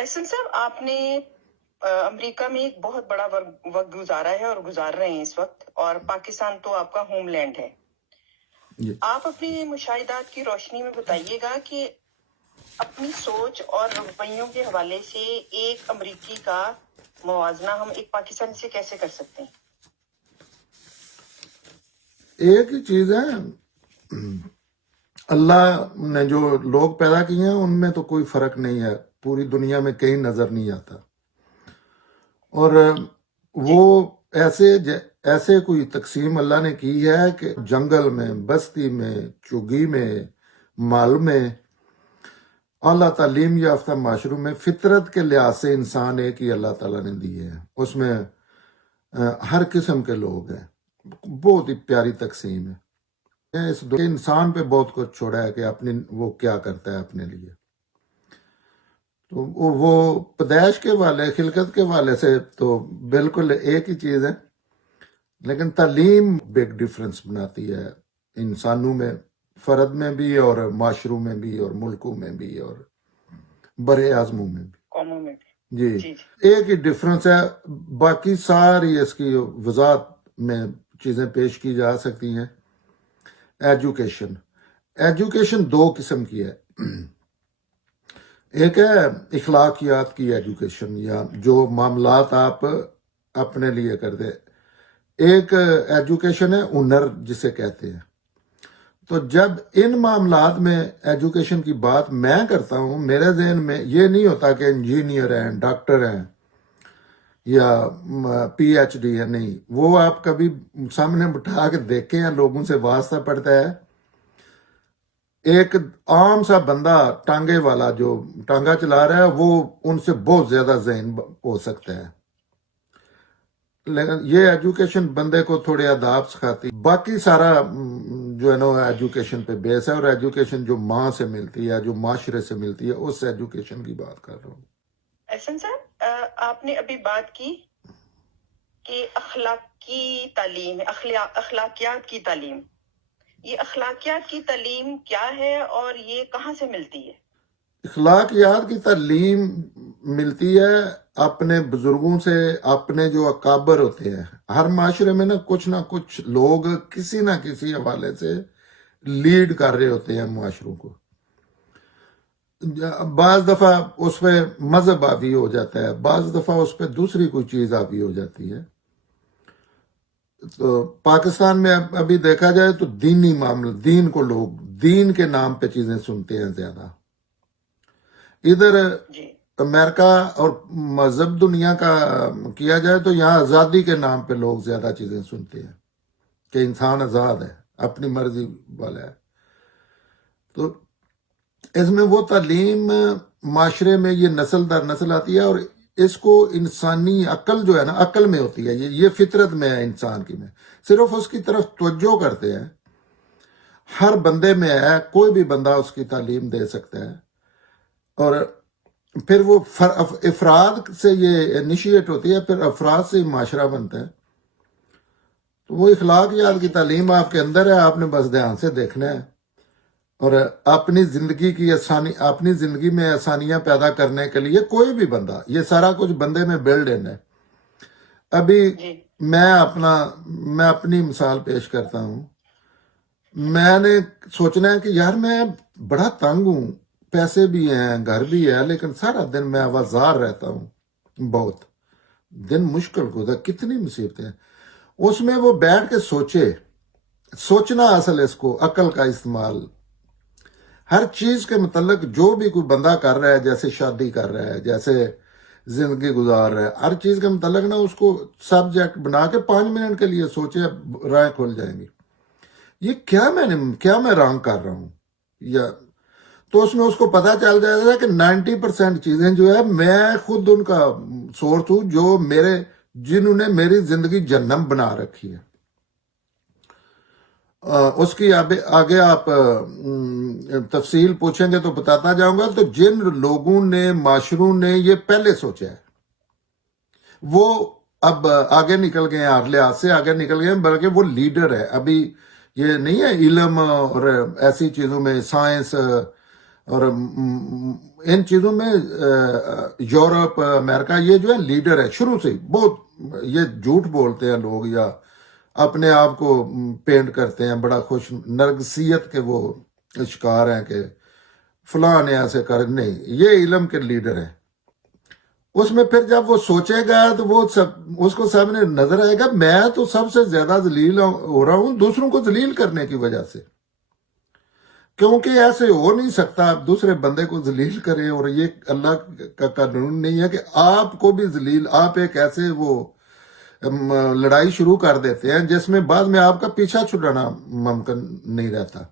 احسن صاحب، آپ نے امریکہ میں ایک بہت بڑا وقت گزارا ہے اور گزار رہے ہیں اس وقت، اور پاکستان تو آپ کا ہوم لینڈ ہے. آپ اپنے مشاہدات کی روشنی میں بتائیے گا کہ اپنی سوچ اور رویوں کے حوالے سے ایک امریکی کا موازنہ ہم ایک پاکستانی سے کیسے کر سکتے ہیں؟ ایک ہی چیز ہے، اللہ نے جو لوگ پیدا کیے ہیں ان میں تو کوئی فرق نہیں ہے، پوری دنیا میں کہیں نظر نہیں آتا. اور وہ ایسے کوئی تقسیم اللہ نے کی ہے کہ جنگل میں، بستی میں، چگی میں، مال میں، اعلیٰ تعلیم یافتہ معاشروں میں فطرت کے لحاظ سے انسان ایک ہی اللہ تعالیٰ نے دیے ہیں. اس میں ہر قسم کے لوگ ہیں. بہت ہی پیاری تقسیم ہے. اس انسان پہ بہت کچھ چھوڑا ہے کہ اپنی وہ کیا کرتا ہے اپنے لیے. تو وہ پیدائش کے والے، خلقت کے والے سے تو بالکل ایک ہی چیز ہے، لیکن تعلیم بگ ڈفرنس بناتی ہے انسانوں میں، فرد میں بھی اور معاشروں میں بھی اور ملکوں میں بھی اور بر اعظموں میں بھی، قوموں میں جی. جی ایک ہی ڈفرنس ہے، باقی ساری اس کی وضاحت میں چیزیں پیش کی جا سکتی ہیں. ایجوکیشن دو قسم کی ہے. ایک ہے اخلاقیات کی ایجوکیشن، یا جو معاملات آپ اپنے لیے کرتے. ایک ایجوکیشن ہے ہنر جسے کہتے ہیں. تو جب ان معاملات میں ایجوکیشن کی بات میں کرتا ہوں، میرے ذہن میں یہ نہیں ہوتا کہ انجینئر ہیں، ڈاکٹر ہیں یا پی ایچ ڈی ہے. نہیں، وہ آپ کبھی سامنے بٹھا کے دیکھیں ہیں، لوگوں سے واسطہ پڑتا ہے. ایک عام سا بندہ ٹانگے والا جو ٹانگا چلا رہا ہے، وہ ان سے بہت زیادہ ذہین ہو سکتا ہے. لیکن یہ ایجوکیشن بندے کو تھوڑے آداب سکھاتی. باقی سارا جو ہے نا ایجوکیشن پہ بیس ہے، اور ایجوکیشن جو ماں سے ملتی ہے، جو معاشرے سے ملتی ہے، اس ایجوکیشن کی بات کر رہا ہوں. احسن صاحب، آپ نے ابھی بات کی کہ اخلاقی تعلیم، اخلاقیات کی تعلیم. یہ اخلاقیات کی تعلیم کیا ہے اور یہ کہاں سے ملتی ہے؟ اخلاقیات کی تعلیم ملتی ہے اپنے بزرگوں سے، اپنے جو اکابر ہوتے ہیں. ہر معاشرے میں نہ کچھ لوگ کسی نہ کسی حوالے سے لیڈ کر رہے ہوتے ہیں معاشروں کو. بعض دفعہ اس پہ مذہب حاوی ہو جاتا ہے، بعض دفعہ اس پہ دوسری کوئی چیز حاوی ہو جاتی ہے. تو پاکستان میں ابھی دیکھا جائے تو دینی معاملہ، دین کو لوگ دین کے نام پہ چیزیں سنتے ہیں زیادہ. ادھر امریکہ اور مذہب دنیا کا کیا جائے تو یہاں آزادی کے نام پہ لوگ زیادہ چیزیں سنتے ہیں کہ انسان آزاد ہے، اپنی مرضی والا ہے. تو اس میں وہ تعلیم معاشرے میں یہ نسل در نسل آتی ہے، اور اس کو انسانی عقل جو ہے نا، عقل میں ہوتی ہے، یہ فطرت میں ہے انسان کی. میں صرف اس کی طرف توجہ کرتے ہیں. ہر بندے میں ہے، کوئی بھی بندہ اس کی تعلیم دے سکتا ہے. اور پھر وہ افراد سے یہ انیشیٹ ہوتی ہے، پھر افراد سے معاشرہ بنتا ہے. تو وہ اخلاقیات کی تعلیم آپ کے اندر ہے، آپ نے بس دھیان سے دیکھنا ہے. اور اپنی زندگی میں آسانیاں پیدا کرنے کے لیے کوئی بھی بندہ، یہ سارا کچھ بندے میں بلڈ ان ہے. ابھی میں اپنی مثال پیش کرتا ہوں. میں نے سوچنا ہے کہ یار میں بڑا تنگ ہوں، پیسے بھی ہیں، گھر بھی ہے، لیکن سارا دن میں آوازار رہتا ہوں. بہت دن مشکل ہوتا، کتنی مصیبتیں ہیں. اس میں وہ بیٹھ کے سوچنا اصل، اس کو عقل کا استعمال ہر چیز کے متعلق. جو بھی کوئی بندہ کر رہا ہے، جیسے شادی کر رہا ہے، جیسے زندگی گزار رہا ہے، ہر چیز کے متعلق نا اس کو سبجیکٹ بنا کے 5 منٹ کے لیے سوچے، رائے کھل جائیں گی. یہ کیا میں رانگ کر رہا ہوں، یا تو اس میں اس کو پتا چل جائے گا کہ 90% چیزیں جو ہے میں خود ان کا سورس ہوں، جو جنہوں نے میری زندگی جہنم بنا رکھی ہے. اس کی آگے آپ تفصیل پوچھیں گے تو بتاتا جاؤں گا. تو جن لوگوں نے، معاشروں نے یہ پہلے سوچا ہے، وہ اب آگے نکل گئے ہیں، ہر لحاظ سے آگے نکل گئے ہیں، بلکہ وہ لیڈر ہے. ابھی یہ نہیں ہے علم اور ایسی چیزوں میں، سائنس اور ان چیزوں میں یورپ امریکہ یہ جو ہے لیڈر ہے شروع سے ہی. بہت یہ جھوٹ بولتے ہیں لوگ یا اپنے آپ کو پینٹ کرتے ہیں بڑا خوش نرگسیت کے وہ شکار ہیں کہ فلاں نے ایسے کر, نہیں, یہ علم کے لیڈر ہیں. اس میں پھر جب وہ سوچے گا تو وہ اس کو سامنے نظر آئے گا میں تو سب سے زیادہ ذلیل ہو رہا ہوں دوسروں کو ذلیل کرنے کی وجہ سے, کیونکہ ایسے ہو نہیں سکتا آپ دوسرے بندے کو ذلیل کریں. اور یہ اللہ کا قانون نہیں ہے کہ آپ کو بھی ذلیل, آپ ایک ایسے وہ لڑائی شروع کر دیتے ہیں جس میں بعد میں آپ کا پیچھا چھڑانا ممکن نہیں رہتا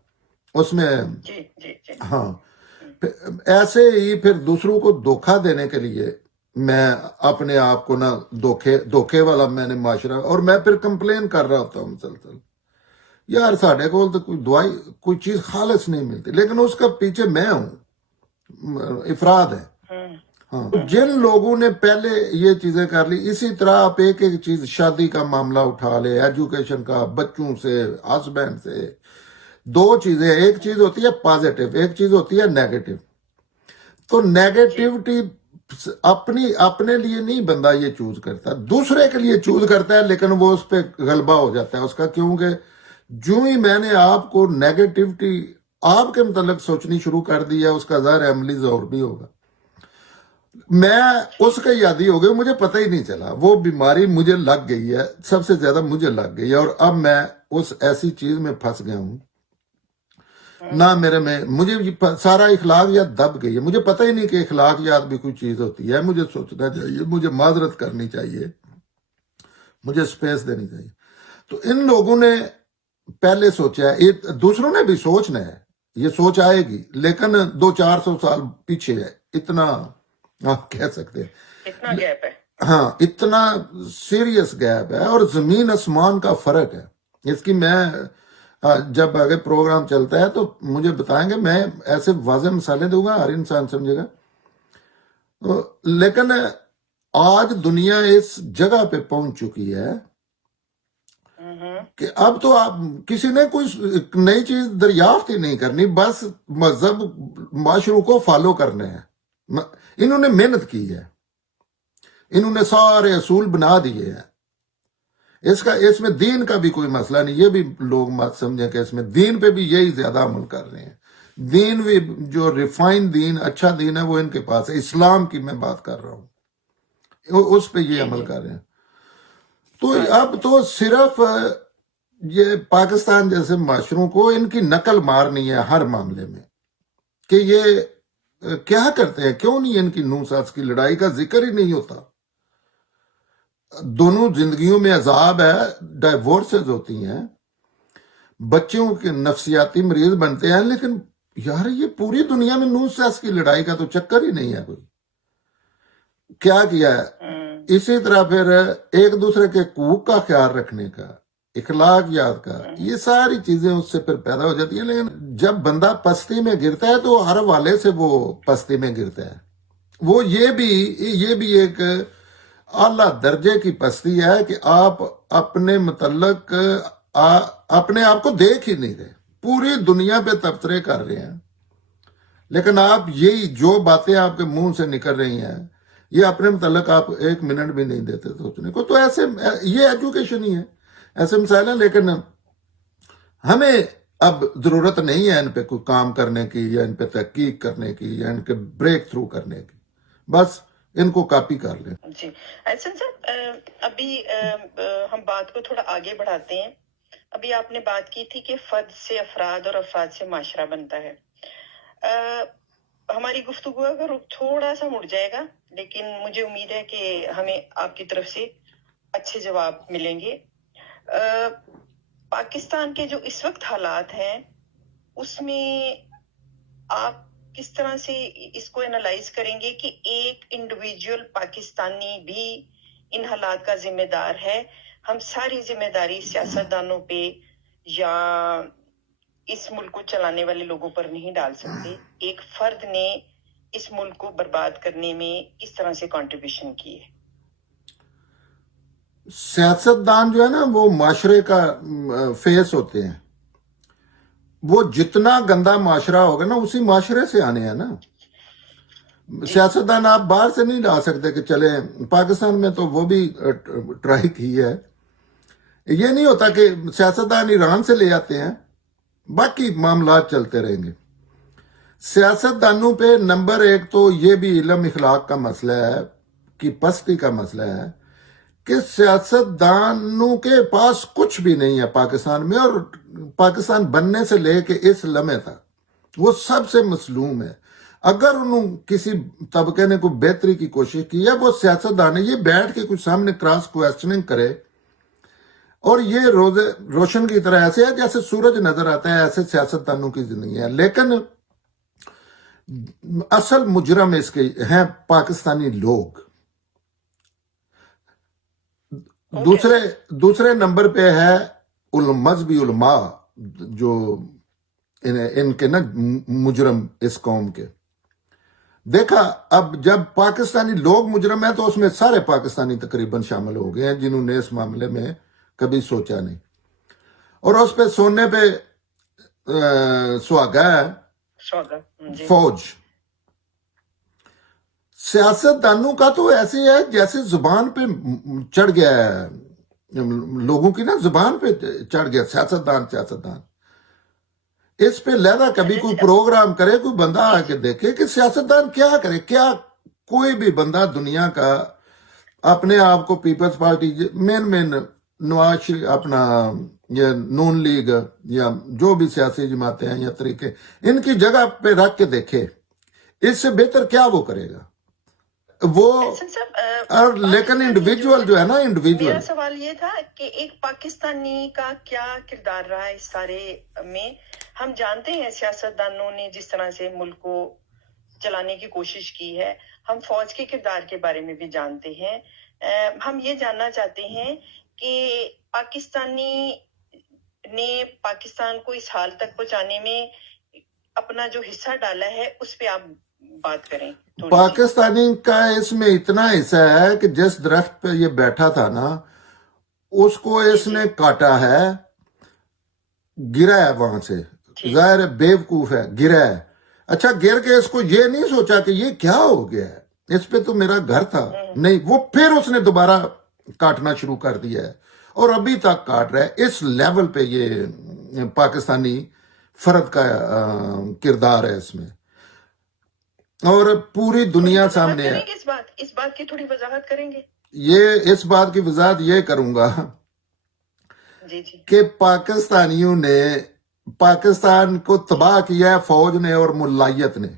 اس میں. جی جی جی. ہاں, ایسے ہی پھر دوسروں کو دھوکہ دینے کے لیے میں اپنے آپ کو نہ دھوکے والا میں نے معاشرہ, اور میں پھر کمپلین کر رہا ہوتا ہوں مسلسل یار ساڈے کو تو کوئی دوائی کوئی چیز خالص نہیں ملتی, لیکن اس کا پیچھے میں ہوں, افراد ہے. ہاں, جن لوگوں نے پہلے یہ چیزیں کر لی, اسی طرح آپ ایک ایک چیز شادی کا معاملہ اٹھا لے, ایجوکیشن کا, بچوں سے, ہسبینڈ سے, دو چیزیں, ایک چیز ہوتی ہے پازیٹیو, ایک چیز ہوتی ہے نیگیٹو. تو نیگیٹیوٹی اپنے لیے نہیں بندہ یہ چوز کرتا, دوسرے کے لیے چوز کرتا ہے, لیکن وہ اس پہ غلبہ ہو جاتا ہے اس کا, کیونکہ جو ہی میں نے آپ کو نیگیٹیوٹی آپ کے متعلق سوچنی شروع کر دی ہے, اس کا ظاہر عملی زور بھی ہوگا. میں اس کا یادی ہو گئی, مجھے پتہ ہی نہیں چلا, وہ بیماری مجھے لگ گئی ہے, سب سے زیادہ مجھے لگ گئی ہے, اور اب میں اس ایسی چیز میں پھنس گیا ہوں نہ میرے میں, مجھے سارا اخلاقیات دب گئی ہے, مجھے پتہ ہی نہیں کہ اخلاقیات بھی کوئی چیز ہوتی ہے. مجھے سوچنا چاہیے, مجھے معذرت کرنی چاہیے, مجھے سپیس دینی چاہیے. تو ان لوگوں نے پہلے سوچا ہے, دوسروں نے بھی سوچنا ہے, یہ سوچ آئے گی, لیکن 200-400 سال پیچھے ہے, اتنا آپ کہہ سکتے ہیں, اتنا گیپ ہے. ہاں اتنا سیریس گیپ ہے, اور زمین آسمان کا فرق ہے. اس کی میں جب آگے پروگرام چلتا ہے تو مجھے بتائیں گے, میں ایسے واضح مثالیں دوں گا, ہر انسان سمجھے گا. لیکن آج دنیا اس جگہ پہ پہنچ چکی ہے کہ اب تو آپ کسی نے کوئی نئی چیز دریافت ہی نہیں کرنی, بس مذہب معاشروں کو فالو کرنے ہیں. انہوں نے محنت کی ہے, انہوں نے سارے اصول بنا دیے ہیں. اس میں دین کا بھی کوئی مسئلہ نہیں, یہ بھی لوگ مت سمجھیں کہ اس میں دین پہ بھی یہی زیادہ عمل کر رہے ہیں. دین بھی جو ریفائن دین, اچھا دین ہے, وہ ان کے پاس ہے. اسلام کی میں بات کر رہا ہوں, اس پہ یہ عمل کر رہے ہیں. تو اب تو صرف یہ پاکستان جیسے معاشروں کو ان کی نقل مارنی ہے ہر معاملے میں, کہ یہ کیا کرتے ہیں, کیوں نہیں ان کی نو ساس کی لڑائی کا ذکر ہی نہیں ہوتا. دونوں زندگیوں میں عذاب ہے, ڈائیورسز ہوتی ہیں, بچوں کے نفسیاتی مریض بنتے ہیں, لیکن یار یہ پوری دنیا میں نو ساس کی لڑائی کا تو چکر ہی نہیں ہے کوئی. کیا ہے اسی طرح پھر ایک دوسرے کے حقوق کا خیال رکھنے کا, اخلاقیات کا, یہ ساری چیزیں اس سے پھر پیدا ہو جاتی ہیں. لیکن جب بندہ پستی میں گرتا ہے تو ہر والے سے وہ پستی میں گرتا ہے. وہ یہ بھی ایک اعلیٰ درجے کی پستی ہے کہ آپ اپنے متعلق اپنے آپ کو دیکھ ہی نہیں رہے, پوری دنیا پہ تبصرے کر رہے ہیں, لیکن آپ یہی جو باتیں آپ کے منہ سے نکل رہی ہیں یہ اپنے متعلق آپ ایک منٹ بھی نہیں دیتے سوچنے کو. تو ایسے یہ ایجوکیشن ہی ہے, ایسے مسائل ہیں. لیکن ہمیں اب ضرورت نہیں ہے ان پہ کوئی کام کرنے کی, یا ان پہ تحقیق کرنے کی, یا ان کے بریک تھرو کرنے کی, بس ان کو کاپی کر لیں. جی احسن صاحب, ابھی ہم بات کو تھوڑا آگے بڑھاتے ہیں. ابھی آپ نے بات کی تھی کہ فرد سے افراد اور افراد سے معاشرہ بنتا ہے. ہماری گفتگو کا رخ تھوڑا سا مڑ جائے گا, لیکن مجھے امید ہے کہ ہمیں آپ کی طرف سے اچھے جواب ملیں گے. پاکستان کے جو اس وقت حالات ہیں اس میں آپ کس طرح سے اس کو انالائز کریں گے کہ ایک انڈیویجول پاکستانی بھی ان حالات کا ذمہ دار ہے؟ ہم ساری ذمہ داری سیاستدانوں پہ یا اس ملک کو چلانے والے لوگوں پر نہیں ڈال سکتے. ایک فرد نے اس ملک کو برباد کرنے میں کس طرح سے کنٹریبیوشن کی ہے؟ سیاستدان جو ہے نا وہ معاشرے کا فیس ہوتے ہیں. وہ جتنا گندا معاشرہ ہوگا نا اسی معاشرے سے آنے ہیں نا. سیاستدان آپ باہر سے نہیں لا سکتے کہ چلے. پاکستان میں تو وہ بھی ٹرائی کی ہے. یہ نہیں ہوتا کہ سیاستدان ایران سے لے آتے ہیں، باقی معاملات چلتے رہیں گے. سیاستدانوں پہ نمبر ایک تو یہ بھی علم اخلاق کا مسئلہ ہے کہ پستی کا مسئلہ ہے کہ سیاستدانوں کے پاس کچھ بھی نہیں ہے پاکستان میں، اور پاکستان بننے سے لے کے اس لمحے تک وہ سب سے مظلوم ہے. اگر انہوں کسی طبقے نے کوئی بہتری کی کوشش کی ہے، وہ سیاستدان ہے، یہ بیٹھ کے کچھ سامنے کراس کویسچننگ کرے، اور یہ روشن کی طرح ایسے ہے جیسے سورج نظر آتا ہے، ایسے سیاستدانوں کی زندگی ہے. لیکن اصل مجرم اس کے ہیں پاکستانی لوگ. دوسرے نمبر پہ ہے مذہبی علماء جو ان کے نا مجرم اس قوم کے. دیکھا اب جب پاکستانی لوگ مجرم ہیں تو اس میں سارے پاکستانی تقریباً شامل ہو گئے ہیں جنہوں نے اس معاملے میں کبھی سوچا نہیں. اور اس پہ سونے پہ سہاگا ہے فوج. سیاستدانوں کا تو ایسے ہے جیسے زبان پہ چڑھ گیا ہے، لوگوں کی نا زبان پہ چڑھ گیا سیاستدان. اس پہ لہذا کبھی کوئی پروگرام کرے، کوئی بندہ آ کے دیکھے کہ سیاستدان کیا کرے. کیا کوئی بھی بندہ دنیا کا اپنے آپ کو پیپلز پارٹی مین نواز شریف اپنا یا نون لیگ یا جو بھی سیاسی جماعتیں ہیں یا طریقے ان کی جگہ پہ رکھ کے دیکھے، اس سے بہتر کیا وہ کرے گا وہ. اور لیکن انڈیویجول جو ہے نا، انڈیویجول میرا سوال یہ تھا کہ ایک پاکستانی کا کیا کردار رہا ہے اس سارے میں. ہم جانتے ہیں سیاستدانوں نے جس طرح سے ملک کو چلانے کی کوشش کی ہے، ہم فوج کے کردار کے بارے میں بھی جانتے ہیں. ہم یہ جاننا چاہتے ہیں کہ پاکستانی نے پاکستان کو اس حال تک پہنچانے میں اپنا جو حصہ ڈالا ہے اس پہ آپ بات کریں. پاکستانی کا اس میں اتنا حصہ ہے کہ جس درخت پہ یہ بیٹھا تھا نا اس کو اس نے کاٹا ہے، گرا ہے وہاں سے. ظاہر بیوقوف ہے، گرا ہے. اچھا گر کے اس کو یہ نہیں سوچا کہ یہ کیا ہو گیا ہے، اس پہ تو میرا گھر تھا. نہیں، وہ پھر اس نے دوبارہ کاٹنا شروع کر دیا ہے اور ابھی تک کاٹ رہا ہے. اس لیول پہ یہ پاکستانی فرد کا کردار ہے اس میں، اور پوری دنیا سامنے ہے. اس بات کی تھوڑی وضاحت کریں گے؟ اس بات کی وضاحت یہ کروں گا کہ پاکستانیوں نے پاکستان کو تباہ کیا ہے فوج نے اور ملائیت نے،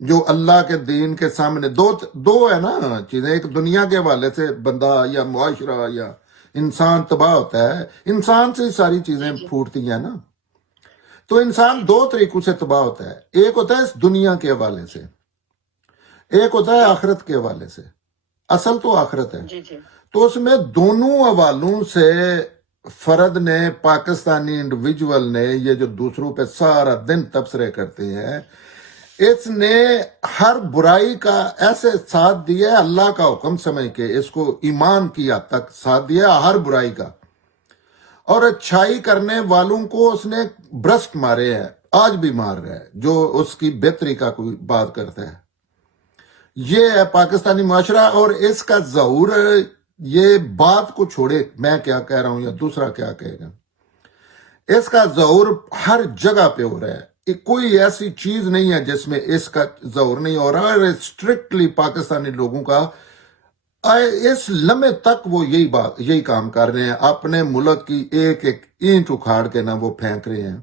جو اللہ کے دین کے سامنے دو ہے نا چیزیں. ایک دنیا کے حوالے سے بندہ یا معاشرہ یا انسان تباہ ہوتا ہے، انسان سے ساری چیزیں پھوٹتی ہیں نا. تو انسان دو طریقوں سے تباہ ہوتا ہے. ایک ہوتا ہے اس دنیا کے حوالے سے، ایک ہوتا ہے آخرت کے حوالے سے. اصل تو آخرت ہے. تو اس میں دونوں حوالوں سے فرد نے، پاکستانی انڈیویجول نے، یہ جو دوسروں پہ سارا دن تبصرے کرتے ہیں، اس نے ہر برائی کا ایسے ساتھ دیا ہے، اللہ کا حکم سمجھ کے اس کو ایمان کی حد تک ساتھ دیا ہر برائی کا، اور اچھائی کرنے والوں کو اس نے برسٹ مارے ہیں، آج بھی مار رہا ہے جو اس کی بہتری کا کوئی بات کرتا ہے. یہ ہے پاکستانی معاشرہ. اور اس کا ظہور، یہ بات کو چھوڑے میں کیا کہہ رہا ہوں یا دوسرا کیا کہے گا، اس کا ظہور ہر جگہ پہ ہو رہا ہے. کوئی ایسی چیز نہیں ہے جس میں اس کا ظہور نہیں ہو رہا. اور اسٹرکٹلی پاکستانی لوگوں کا اس لمحے تک وہ یہی کام کر رہے ہیں. اپنے ملک کی ایک ایک اینٹ اکھاڑ کے وہ پھینک رہے ہیں،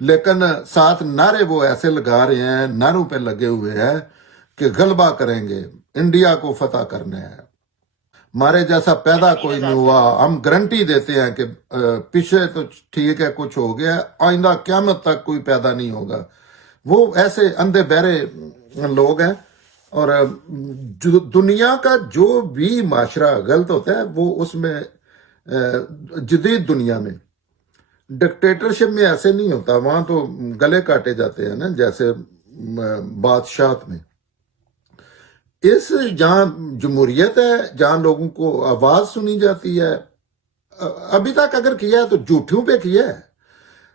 لیکن ساتھ نعرے وہ ایسے لگا رہے ہیں، نعروں پہ لگے ہوئے ہیں کہ غلبہ کریں گے، انڈیا کو فتح کرنا ہے، ہمارے جیسا پیدا کوئی نہیں ہوا. ہم گارنٹی دیتے ہیں کہ پیچھے تو ٹھیک ہے کچھ ہو گیا، آئندہ قیامت تک کوئی پیدا نہیں ہوگا. وہ ایسے اندھے بہرے لوگ ہیں. اور دنیا کا جو بھی معاشرہ غلط ہوتا ہے وہ اس میں جدید دنیا میں، ڈکٹیٹرشپ میں ایسے نہیں ہوتا. وہاں تو گلے کاٹے جاتے ہیں نا جیسے بادشاہت میں. اس جہاں جمہوریت ہے، جہاں لوگوں کو آواز سنی جاتی ہے، ابھی تک اگر کیا ہے تو جھوٹوں پہ کیا ہے.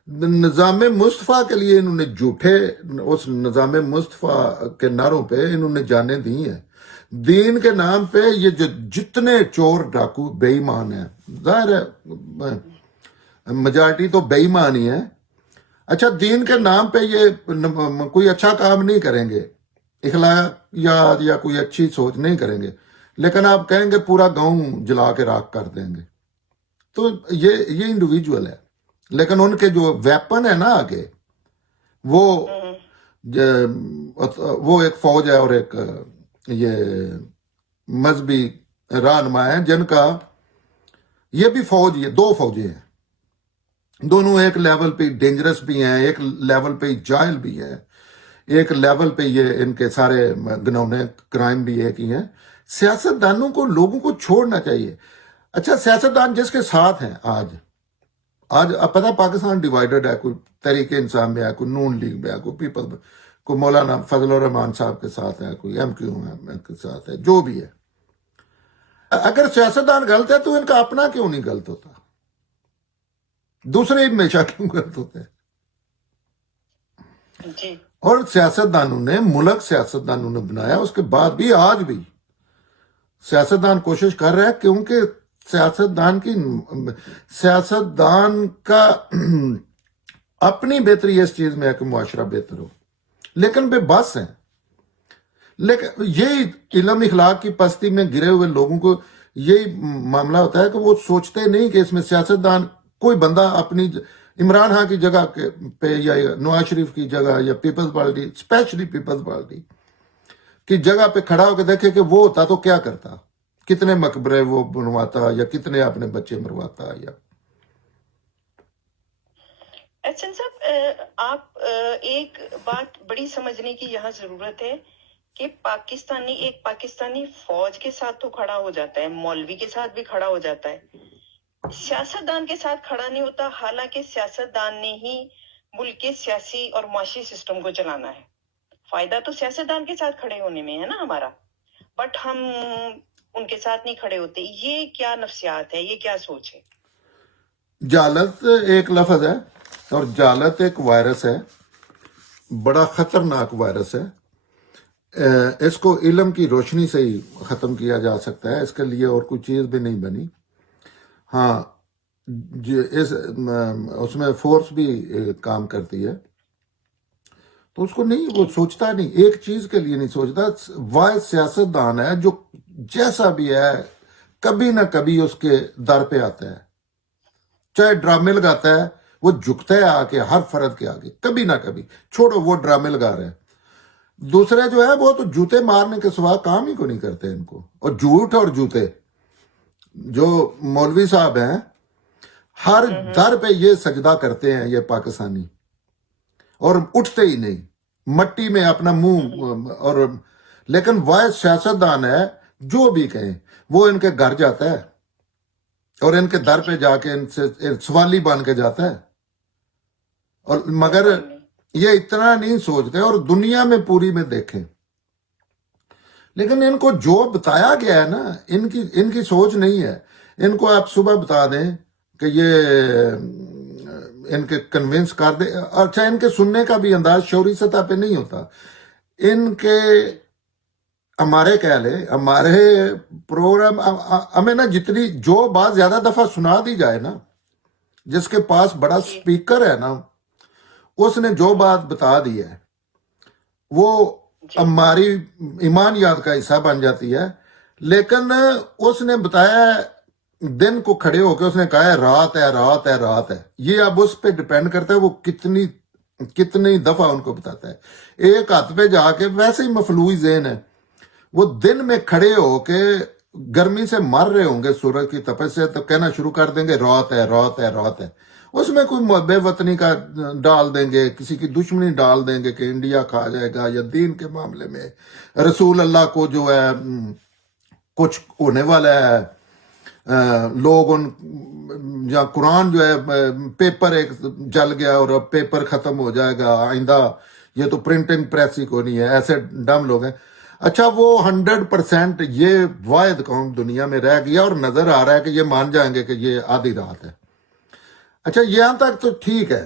نظام مصطفیٰ کے لیے انہوں نے جھوٹے اس نظام مصطفیٰ کے نعروں پہ انہوں نے جانیں دی ہیں. دین کے نام پہ یہ جو جتنے چور ڈاکو بے ایمان ہیں، ظاہر ہے میجارٹی تو بے ایمان ہی ہے. اچھا دین کے نام پہ یہ کوئی اچھا کام نہیں کریں گے، اخلاقیات یا کوئی اچھی سوچ نہیں کریں گے، لیکن آپ کہیں گے پورا گاؤں جلا کے راکھ کر دیں گے. تو یہ انڈیویجول ہے، لیکن ان کے جو ویپن ہے نا آگے وہ ایک فوج ہے اور ایک یہ مذہبی رہنما ہے، جن کا یہ بھی فوج، یہ دو فوجیں ہیں، دونوں ایک لیول پہ ڈینجرس بھی ہیں، ایک لیول پہ جاہل بھی ہیں، ایک لیول پہ یہ ان کے سارے گنونے کرائم بھی ایک ہی ہیں. سیاستدانوں کو لوگوں کو چھوڑنا چاہیے. اچھا سیاستدان جس کے ساتھ ہیں آج اب پتہ پاکستان ڈیوائیڈڈ ہے، کوئی تحریک انصاف میں ہے، کوئی نون لیگ میں ہے، کوئی پیپل، کوئی مولانا فضل الرحمان صاحب کے ساتھ ہے، کوئی ایم کیو کے ساتھ ہے، جو بھی ہے. اگر سیاستدان غلط ہے تو ان کا اپنا کیوں نہیں غلط ہوتا؟ دوسرے ہمیشہ کیوں غلط ہوتے ہیں؟ جی اور سیاستدانوں نے ملک سیاستدانوں نے بنایا، اس کے بعد بھی آج بھی سیاستدان کوشش کر رہا ہے، کیونکہ سیاستدان کا اپنی بہتری اس چیز میں ہے کہ معاشرہ بہتر ہو، لیکن بے بس ہیں. لیکن یہی علم اخلاق کی پستی میں گرے ہوئے لوگوں کو یہی معاملہ ہوتا ہے کہ وہ سوچتے نہیں کہ اس میں سیاستدان کوئی بندہ اپنی عمران خان کی جگہ پہ یا نواز شریف کی جگہ یا پیپلز پارٹی، اسپیشلی پیپلز پارٹی کی جگہ پہ کھڑا ہو کے دیکھے کہ وہ ہوتا تو کیا کرتا، کتنے مقبرے وہ بنواتا یا کتنے اپنے بچے مرواتا. یا احسن صاحب، آپ ایک بات بڑی سمجھنے کی یہاں ضرورت ہے کہ ایک پاکستانی فوج کے ساتھ تو کھڑا ہو جاتا ہے، مولوی کے ساتھ بھی کھڑا ہو جاتا ہے، سیاستدان کے ساتھ کھڑا نہیں ہوتا، حالانکہ سیاستدان نے ہی ملک کے سیاسی اور معاشی سسٹم کو چلانا ہے. فائدہ تو سیاستدان کے ساتھ کھڑے ہونے میں ہے نا ہمارا، بٹ ہم ان کے ساتھ نہیں کھڑے ہوتے. یہ کیا نفسیات ہے، یہ کیا سوچ ہے؟ جہالت ایک لفظ ہے، اور جہالت ایک وائرس ہے، بڑا خطرناک وائرس ہے. اس کو علم کی روشنی سے ہی ختم کیا جا سکتا ہے، اس کے لیے اور کوئی چیز بھی نہیں بنی. ہاں اس میں فورس بھی کام کرتی ہے، تو اس کو نہیں، وہ سوچتا نہیں، ایک چیز کے لیے نہیں سوچتا. واحد سیاستدان ہے جو جیسا بھی ہے کبھی نہ کبھی اس کے در پہ آتا ہے، چاہے ڈرامے لگاتا ہے، وہ جھکتا ہے آ کے ہر فرد کے آگے، کبھی نہ کبھی. چھوڑو وہ ڈرامے لگا رہے ہیں، دوسرے جو ہے وہ تو جوتے مارنے کے سوا کام ہی کو نہیں کرتے ان کو. اور جھوٹ اور جوتے، جو مولوی صاحب ہیں ہر در پہ یہ سجدہ کرتے ہیں یہ پاکستانی، اور اٹھتے ہی نہیں، مٹی میں اپنا منہ. اور لیکن واحد سیاستدان ہے جو بھی کہیں وہ ان کے گھر جاتا ہے اور ان کے در پہ جا کے ان سے سوالی بن کے جاتا ہے. اور مگر یہ اتنا نہیں سوچتے، اور دنیا میں پوری میں دیکھیں، لیکن ان کو جو بتایا گیا ہے نا، ان کی سوچ نہیں ہے. ان کو آپ صبح بتا دیں کہ یہ ان کے کنونس کر دیں. اچھا ان کے سننے کا بھی انداز شعوری سطح پہ نہیں ہوتا. ان کے ہمارے کہہ لیں، ہمارے پروگرام ہمیں نا جتنی جو بات زیادہ دفعہ سنا دی جائے نا، جس کے پاس بڑا سپیکر ہے نا، اس نے جو بات بتا دی ہے وہ ہماری ایمانیات کا حصہ بن جاتی ہے. لیکن اس نے بتایا دن کو کھڑے ہو کے اس نے کہا ہے رات ہے رات ہے رات ہے. یہ اب اس پہ ڈیپینڈ کرتا ہے وہ کتنی دفعہ ان کو بتاتا ہے. ایک ہاتھ پہ جا کے ویسے ہی مفلوئی ذہن ہے، وہ دن میں کھڑے ہو کے گرمی سے مر رہے ہوں گے سورج کی تپش سے، تو کہنا شروع کر دیں گے رات ہے رات ہے رات ہے. اس میں کوئی بے وطنی کا ڈال دیں گے، کسی کی دشمنی ڈال دیں گے کہ انڈیا کھا جائے گا، یا دین کے معاملے میں رسول اللہ کو جو ہے کچھ ہونے والا ہے، لوگ ان یا قرآن جو ہے پیپر ایک جل گیا اور اب پیپر ختم ہو جائے گا، آئندہ یہ تو پرنٹنگ پریس ہی کو نہیں ہے، ایسے ڈم لوگ ہیں. اچھا وہ 100% یہ واحد قوم دنیا میں رہ گیا اور نظر آ رہا ہے کہ یہ مان جائیں گے کہ یہ آدھی رات ہے. اچھا یہاں تک تو ٹھیک ہے،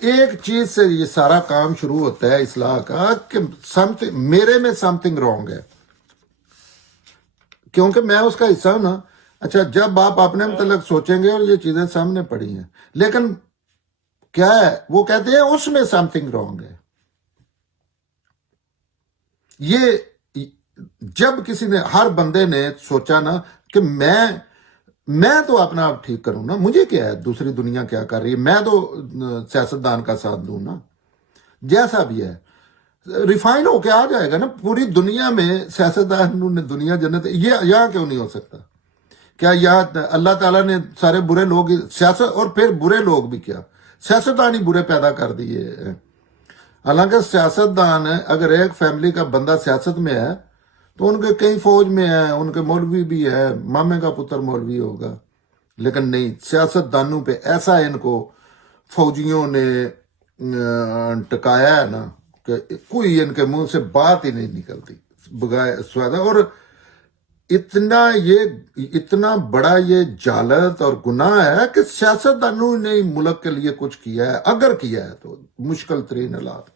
ایک چیز سے یہ سارا کام شروع ہوتا ہے اصلاح کا کہ میرے میں سمتھنگ رانگ ہے، کیونکہ میں اس کا حصہ ہوں نا. اچھا جب آپ اپنے متعلق سوچیں گے اور یہ چیزیں سامنے پڑی ہیں، لیکن کیا ہے وہ کہتے ہیں اس میں سمتھنگ رانگ ہے. یہ جب کسی نے، ہر بندے نے سوچا نا کہ میں تو اپنا آپ ٹھیک کروں نا، مجھے کیا ہے دوسری دنیا کیا کر رہی ہے، میں تو سیاستدان کا ساتھ دوں نا، جیسا بھی ہے ریفائن ہو کے آ جائے گا نا. پوری دنیا میں سیاستدانوں نے دنیا جنت، یہ یہاں کیوں نہیں ہو سکتا؟ کیا یہاں اللہ تعالیٰ نے سارے برے لوگ سیاست، اور پھر برے لوگ بھی کیا سیاستدان ہی برے پیدا کر دیے ہیں. حالانکہ سیاستدان اگر ایک فیملی کا بندہ سیاست میں ہے تو ان کے کئی فوج میں ہیں، ان کے مولوی بھی ہے، مامے کا پتر مولوی ہوگا، لیکن نہیں، سیاست دانوں پہ ایسا ان کو فوجیوں نے ٹکایا ہے نا کہ کوئی ان کے منہ سے بات ہی نہیں نکلتی بغیر سوادہ. اور اتنا بڑا یہ جہالت اور گناہ ہے کہ سیاست دانوں نے ملک کے لیے کچھ کیا ہے، اگر کیا ہے تو مشکل ترین حالات